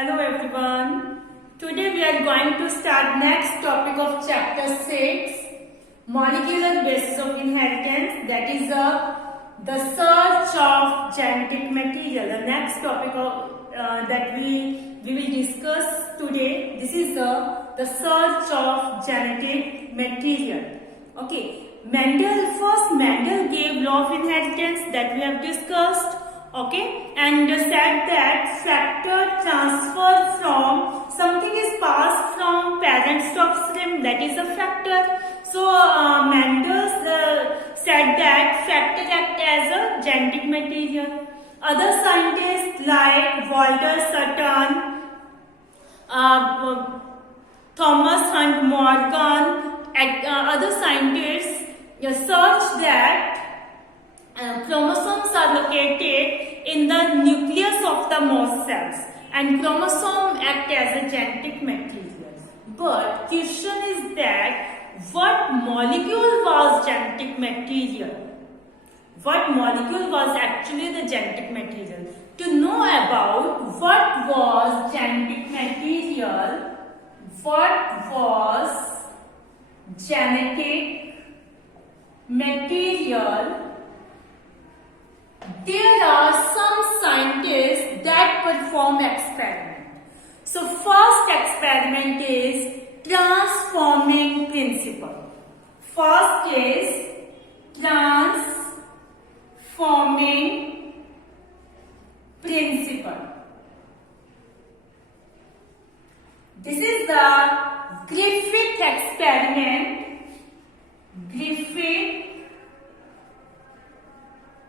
Hello everyone. Today we are going to start next topic of chapter 6, molecular basis of inheritance, that is the search of genetic material. The next topic that we will discuss today, this is the search of genetic material. Okay, Mendel gave law of inheritance that we have discussed. Okay, and said that factor transfer from something is passed from parents to offspring, that is a factor. So Mendel said that factor act as a genetic material. Other scientists like Walter Sutton, Thomas Hunt Morgan, and other scientists searched that chromosomes are located in the nucleus of the most cells, and chromosome act as a genetic material. But question is that what molecule was genetic material? What molecule was actually the genetic material? To know about what was genetic material, what was genetic material, there are some scientists that perform experiment. So first experiment is transforming principle. First is transforming principle. This is the Griffith experiment. Griffith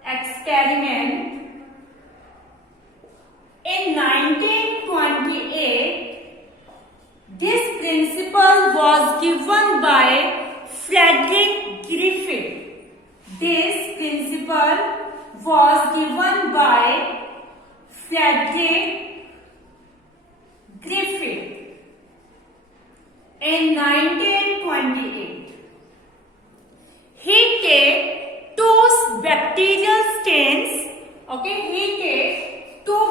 experiment. In 1928, this principle was given by Frederick Griffith. This principle was given by Frederick Griffith in 1928. He takes two bacterial stains. Okay, he takes two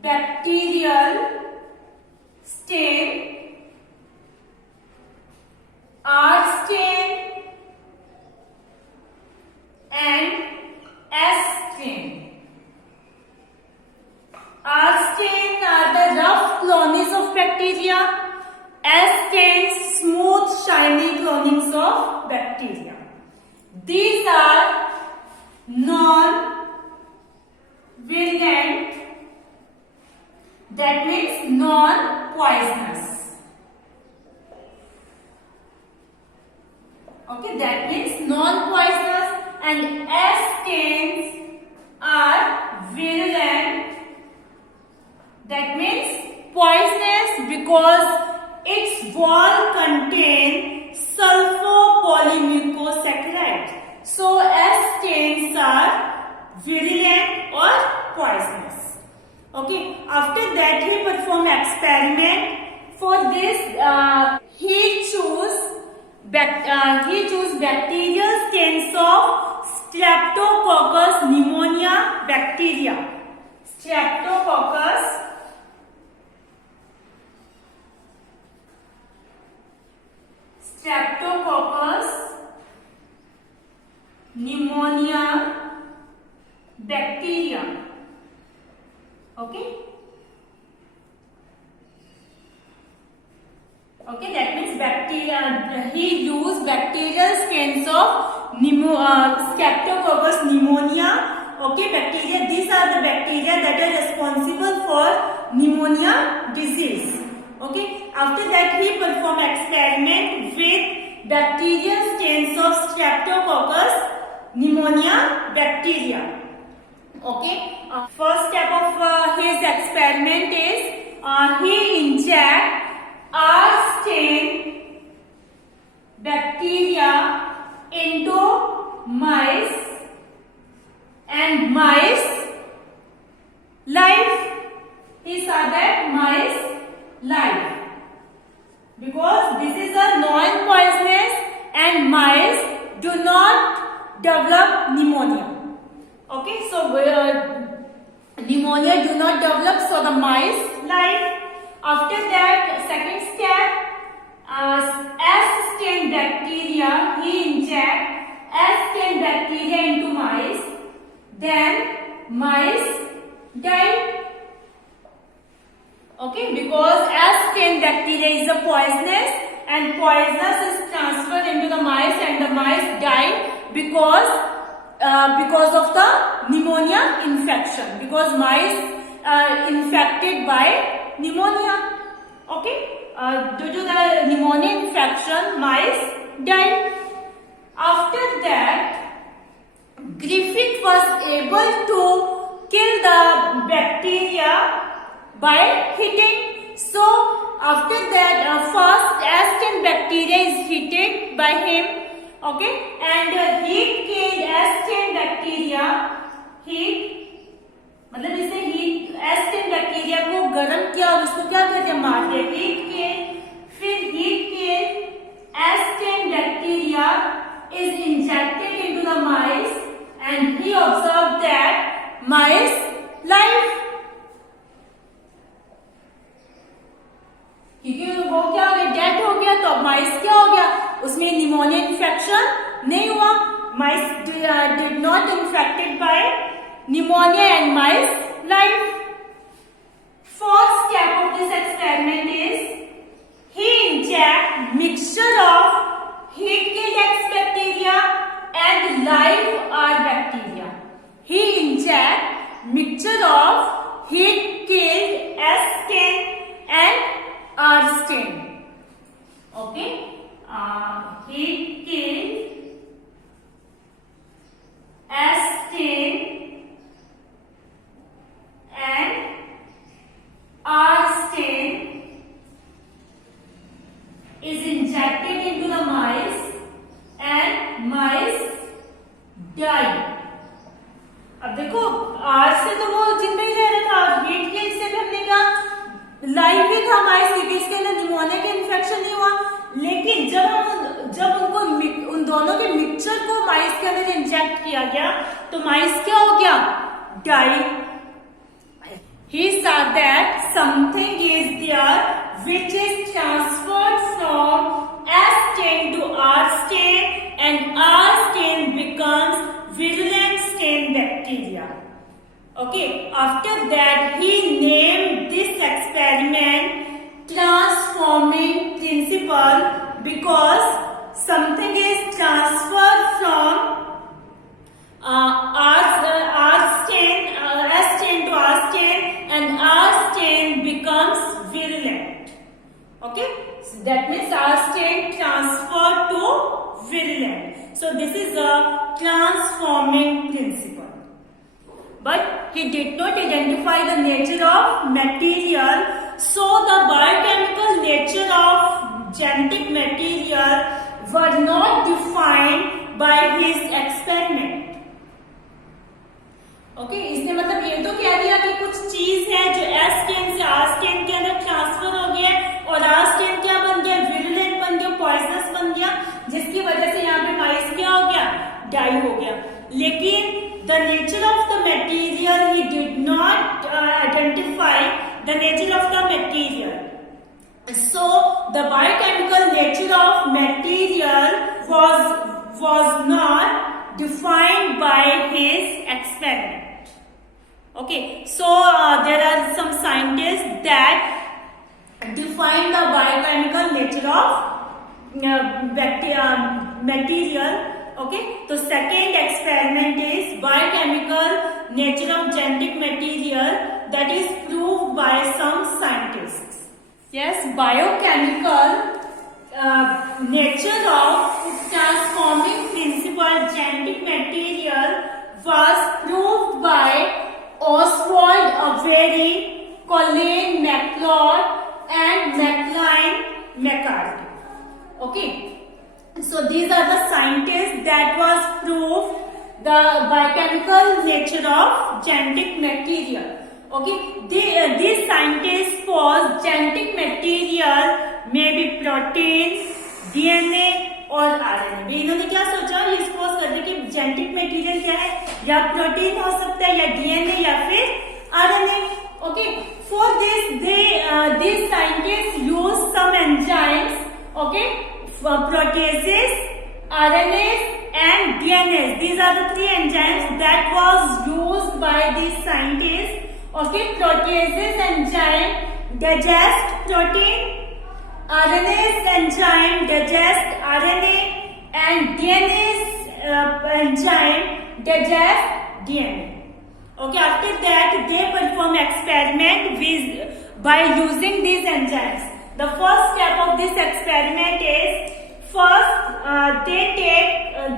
bacterial stain, R stain and S stain. R stain are the rough colonies of bacteria. S stains smooth, shiny colonies of bacteria. These are non-virulent, that means non-poisonous. Okay, that means non-poisonous, and S stains are virulent, that means poisonous because its wall contains sulfopolymucosaccharides. So S stains are virulent or poisonous. Okay. After that, he performed experiment. For this, he chose bacterial stains of Streptococcus pneumonia bacteria. Streptococcus pneumonia bacteria. Okay, that means bacteria. He used bacterial strains of Streptococcus pneumonia. Okay, bacteria. These are the bacteria that are responsible for pneumonia disease. Okay. After that, he performed experiment with bacterial stains of Streptococcus pneumonia bacteria. Okay. First step of his experiment is he inject R stain bacteria into mice, and mice live. He saw that mice live because this is a non-poisonous and mice do not develop pneumonia. Okay, so pneumonia do not develop, so the mice live. After that, second step, S-stain bacteria, he inject S-stain bacteria into mice, then mice die. Okay, because S-stain bacteria is a poisonous, and poisonous is transferred into the mice, and the mice die because of the pneumonia infection, because mice are infected by pneumonia. Okay, due to the pneumonia infection, mice died. After that, Griffith was able to kill the bacteria by hitting. So after that, first S-stain bacteria is heated by him. Okay, and heat killed S-stain bacteria. Heat मतलब इसे heat S-stain bacteria को गर्म किया और उसको क्या कहते हैं, मार दिया, हीट के. फिर हीट के S-stain bacteria is injected into the mice and he observed that mice live. क्योंकि वो क्या हो गया, डेथ हो गया, तो माइस क्या हो गया, उसमें निमोनिया इन्फेक्शन नहीं हुआ. Mice did not infected by pneumonia and mice live. Fourth step of this experiment is he inject mixture of heat killed X bacteria and live R bacteria. He inject mixture of heat killed S stain and R stain. Okay, heat killed S stain and R stain is injected into the mice and mice die. अब देखो R से तो वो जिंदा ही रह रहा था, heat के इससे भी हमने क्या लाइव भी था माइस, क्योंकि इसके अंदर निमोनिया का इन्फेक्शन नहीं हुआ. लेकिन जब उनको उन दोनों के मिक्सचर को माइस के अंदर इंजेक्ट किया गया तो माइस क्या हो गया, die. He saw that something is there which is transferred from S stain to R stain and R stain becomes virulent stain bacteria. Okay, after that he named this experiment transforming principle, because something is transferred from S stain to R stain and R stain becomes virulent. Okay, so that means R stain transferred to virulent. So this is a transforming principle. But he did not identify the nature of material, so the biochemical nature of genetic material were not defined by his experiment. Okay, इसने मतलब ये तो कह दिया कि कुछ चीज है जो एस स्टेन से आर स्टेन के अंदर ट्रांसफर हो गया और आर स्टेन क्या बन गया, विरुलेंट बन गया, पॉइजनस बन गया, जिसकी वजह से यहाँ पे माइस क्या हो गया, डाई हो गया. लेकिन the nature of the material he did not identify the nature of the material. So the biochemical nature of material was not defined by his experiment. Okay, so there are some scientists that define the biochemical nature of material. Okay, so second experiment is biochemical nature of genetic material, that is proved by some scientists. Yes, biochemical nature of transforming principle genetic material was proved by Oswald Avery, Colleen McLeod and McLean McCarthy. Okay, so these are the scientists that was proved the biochemical nature of genetic material. Okay, these scientists suppose genetic material may be protein, DNA और RNA. इन्होंने क्या सोचा, ये suppose करते कि genetic material क्या है, या प्रोटीन हो सकता है या DNA या फिर RNA. Okay, proteases, RNAs, and DNAs. These are the three enzymes that was used by these scientists. Okay, proteases enzyme digest protein, RNAs enzyme digest RNA, and DNAs enzyme digest DNA. Okay, after that they perform experiment by using these enzymes. The first step of this experiment is first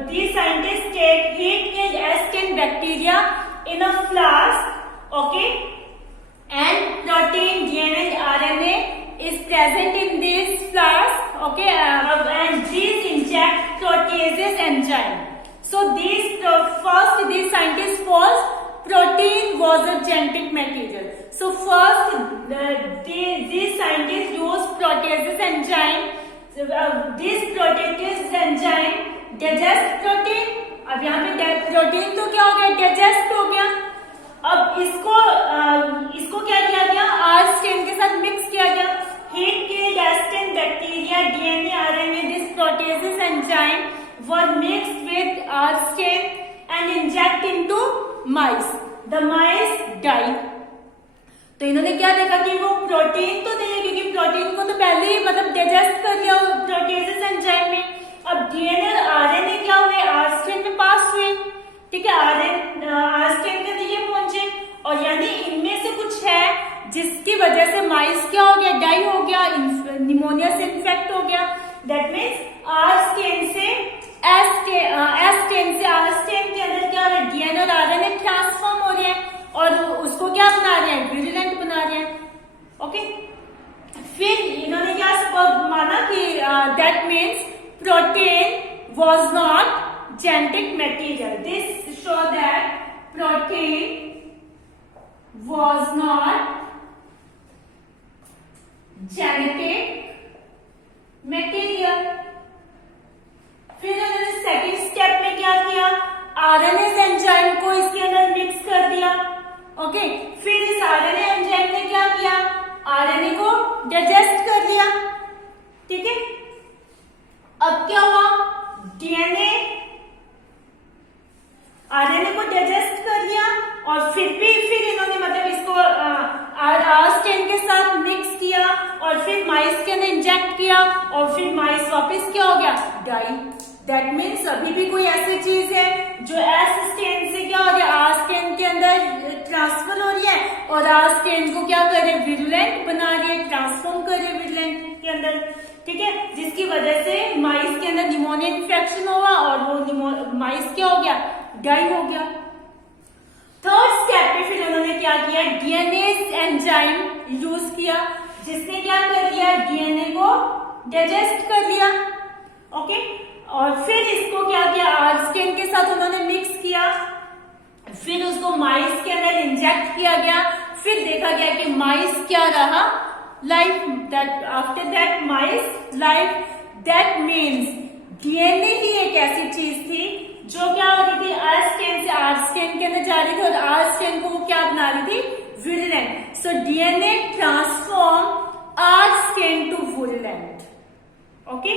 these scientists take heat-killed Askin bacteria in a flask. Okay, and protein, DNA, RNA is present in this flask. Okay, and these inject proteases enzyme. So these scientists protein was a genetic material. So first these scientists use proteases enzyme. This proteases enzyme digest protein. अब यहाँ पे protein तो क्या हो गया, digest हो गया. अब इसको क्या किया गया, R strain के साथ मिक्स किया गया. Heat killed Askin bacteria, DNA, RNA, this proteases enzyme were mixed with R strain and injected into mice. The mice die. तो इन्होंने क्या देखा कि वो प्रोटीन तो नहीं है, क्योंकि प्रोटीन को तो पहले ही मतलब डाइजेस्ट कर लिया प्रोटीएजेस एंजाइम में. अब डीएनए और आरएनए क्या हुए, आर स्ट्रेन में पास हुए. ठीक है, आर स्ट्रेन के ये पहुंचे और यानी इनमें से कुछ है जिसकी वजह से माइस क्या हो गया, डाई हो गया, निमोनिया से इन्फेक्ट हो गया. दैट मीन्स आर स्ट्रेन से एस स्ट्रेन से आर स्ट्रेन के अंदर क्या हो रहा है, डीएनए और आरएनए ट्रांसफॉर्म हो रहे हैं और उसको क्या बना रहे हैं, विरुलेंट बना रहे हैं. ओके, फिर इन्होंने क्या माना कि that means protein was not genetic material. This show that protein was not genetic material. फिर इन्होंने सेकेंड स्टेप में क्या किया, आरएनए एंजाइम को इसके अंदर मिक्स कर दिया. ओके, फिर इस आरएनए एंजाइम ने क्या किया, आरएनए को डाइजेस्ट कर लिया. ठीक है, अब क्या हुआ, डीएनए आरएनए को डाइजेस्ट कर लिया और फिर इन्होंने मतलब इसको आर स्ट्रेन के साथ मिक्स किया और फिर माइस के अंदर इंजेक्ट किया और फिर माइस वापस क्या हो गया, डाई. दैट मीन्स अभी भी कोई ऐसी चीज है जो एस स्ट्रेन से क्या हो रहा है, आर स्ट्रेन के अंदर ट्रांसफर हो रही है और आर स्ट्रेन को क्या कर रहे, विरुलेंट बना रही है, ट्रांसफॉर्म कर रहे विरुलेंट के अंदर. ठीक है, जिसकी वजह से माइस के अंदर निमोनिया इन्फेक्शन हुआ और वो माइस क्या हो गया, डाई हो गया. थर्ड स्टेप पे फिर उन्होंने क्या किया, डीएनए एंजाइम यूज किया जिसने क्या कर लिया, डीएनए को डाइजेस्ट कर लिया. ओके, और फिर इसको क्या किया, आर स्ट्रेन के साथ उन्होंने मिक्स किया, फिर उसको माइस के अंदर इंजेक्ट किया गया. फिर देखा गया कि माइस क्या रहा, life. That after that mice life. That means DNA ही एक ऐसी चीज थी जो क्या हो रही थी, आर स्ट्रेन से आर स्ट्रेन के अंदर जा रही थी और आर स्ट्रेन को वो क्या बना रही थी, virulent. So DNA transform R strain to virulent. Okay,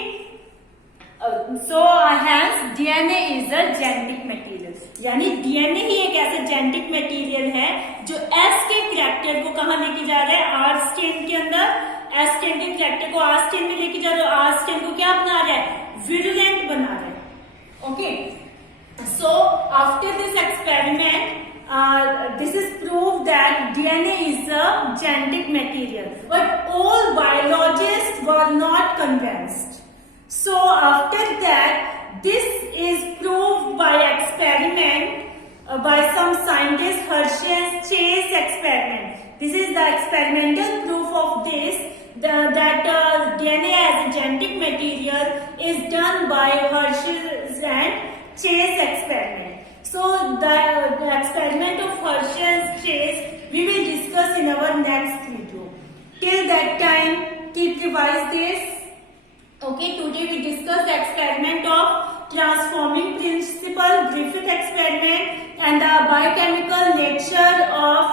so hence DNA is a genetic material. यानी डीएनए ही एक ऐसा जेनेटिक मटेरियल है जो एस के कैरेक्टर को कहां लेके जा रहा है, आर स्ट्रेन के अंदर. एस स्ट्रेन के कैरेक्टर को आर स्ट्रेन में लेके जा रहा है और आर स्ट्रेन को क्या बना रहा है, विरुलेंट बना रहा है. Okay, so after this experiment this is proved that DNA is a genetic material, but all biologists were not convinced. So after that this is proved by experiment by some scientists, Hershey's Chase experiment. This is the experimental proof of this, that DNA as a genetic material is done by Hershey's and Chase experiment. So the experiment of Hershey's Chase we will discuss in our next video. Till that time, keep revise this. Okay, today we discuss the experiment of transforming principle, Griffith experiment, and the biochemical nature of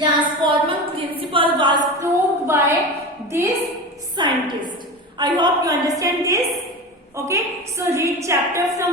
transforming principle was proved by this scientist. I hope you understand this. Okay, so read chapter from